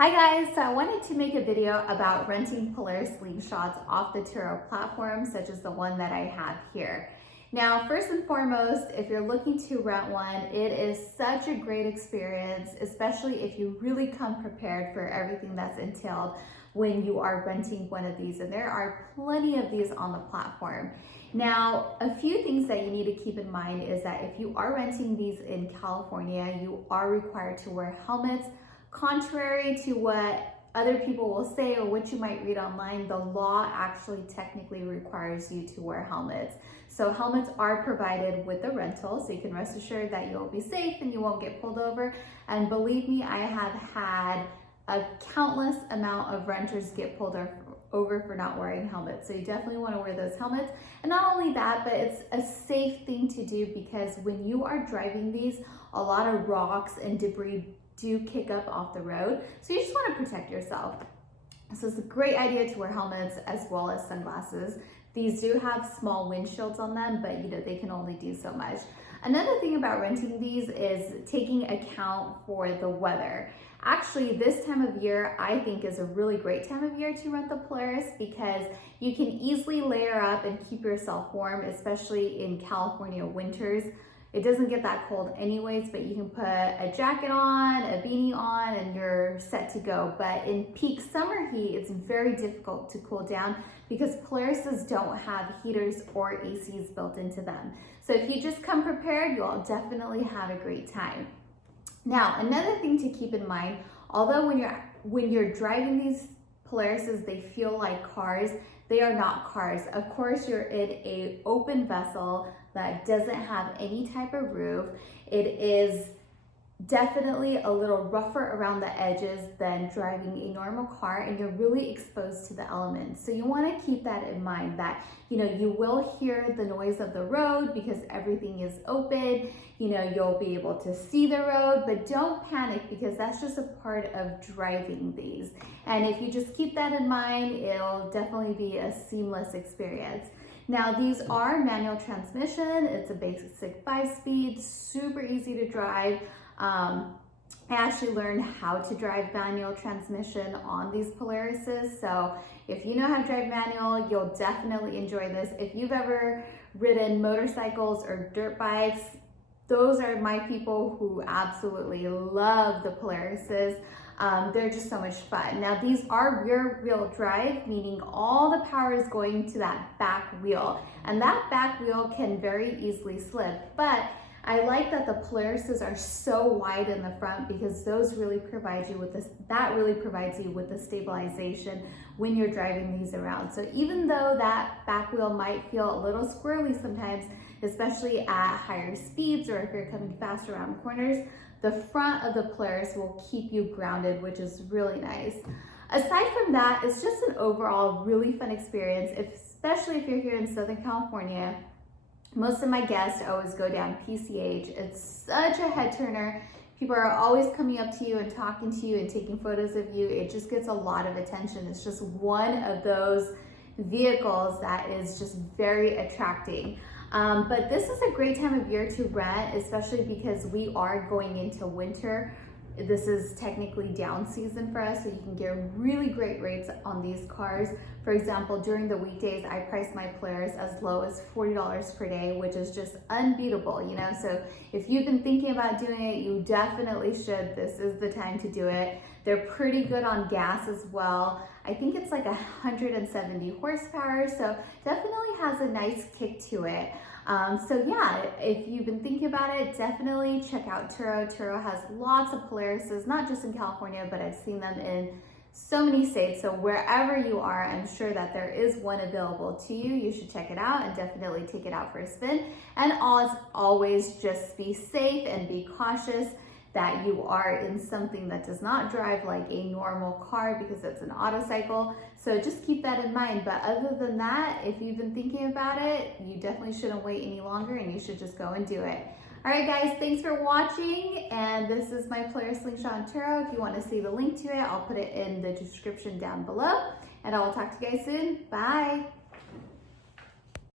Hi guys, so I wanted to make a video about renting Polaris-Slingshots off the Turo platform, such as the one that I have here. Now, first and foremost, if you're looking to rent one, it is such a great experience, especially if you really come prepared for everything that's entailed when you are renting one of these. And there are plenty of these on the platform. Now, a few things that you need to keep in mind is that if you are renting these in California, you are required to wear helmets. Contrary to what other people will say or what you might read online, the law actually technically requires you to wear helmets. So helmets are provided with the rental, so you can rest assured that you'll be safe and you won't get pulled over. And believe me, I have had a countless amount of renters get pulled over for not wearing helmets. So you definitely want to wear those helmets. And not only that, but it's a safe thing to do because when you are driving these, a lot of rocks and debris do kick up off the road. So you just want to protect yourself. So it's a great idea to wear helmets as well as sunglasses. These do have small windshields on them, but they can only do so much. Another thing about renting these is taking account for the weather. Actually, this time of year, I think is a really great time of year to rent the Polaris because you can easily layer up and keep yourself warm, especially in California winters. It doesn't get that cold anyways, but you can put a jacket on, a beanie on, and you're set to go. But in peak summer heat, it's very difficult to cool down because Polarises don't have heaters or ACs built into them. So if you just come prepared, you'll definitely have a great time. Now, another thing to keep in mind, although when you're driving these Polarises, they feel like cars, they are not cars. Of course, you're in an open vessel that doesn't have any type of roof. It is definitely a little rougher around the edges than driving a normal car, and you're really exposed to the elements. So you want to keep that in mind that, you will hear the noise of the road because everything is open. You'll be able to see the road, but don't panic because that's just a part of driving these. And if you just keep that in mind, it'll definitely be a seamless experience. Now, these are manual transmission. It's a basic 5-speed, super easy to drive. I actually learned how to drive manual transmission on these Polarises. So if you know how to drive manual, you'll definitely enjoy this. If you've ever ridden motorcycles or dirt bikes, those are my people who absolutely love the Polarises. They're just so much fun. Now, these are rear wheel drive, meaning all the power is going to that back wheel. And that back wheel can very easily slip. But I like that the Polarises are so wide in the front because those really provide you with that really provides you with the stabilization when you're driving these around. So even though that back wheel might feel a little squirrely sometimes, especially at higher speeds or if you're coming fast around corners, the front of the Polaris will keep you grounded, which is really nice. Aside from that, it's just an overall really fun experience, especially if you're here in Southern California. Most of my guests always go down PCH. It's such a head turner. People are always coming up to you and talking to you and taking photos of you. It just gets a lot of attention. It's just one of those vehicles that is just very attracting. But this is a great time of year to rent, especially because we are going into winter. This is technically down season for us, so you can get really great rates on these cars. For example, during the weekdays, I priced my Polaris as low as $40 per day, which is just unbeatable, So if you've been thinking about doing it, you definitely should. This is the time to do it. They're pretty good on gas as well. I think it's like 170 horsepower, so definitely has a nice kick to it. So yeah, if you've been thinking about it, definitely check out Turo. Turo has lots of Polarises, not just in California, but I've seen them in so many states. So wherever you are, I'm sure that there is one available to you. You should check it out and definitely take it out for a spin. And as always, just be safe and be cautious that you are in something that does not drive like a normal car because it's an auto cycle. So just keep that in mind. But other than that, if you've been thinking about it, you definitely shouldn't wait any longer and you should just go and do it. All right, guys, thanks for watching. And this is my Polaris-Slingshot on Turo. If you want to see the link to it, I'll put it in the description down below. And I will talk to you guys soon. Bye.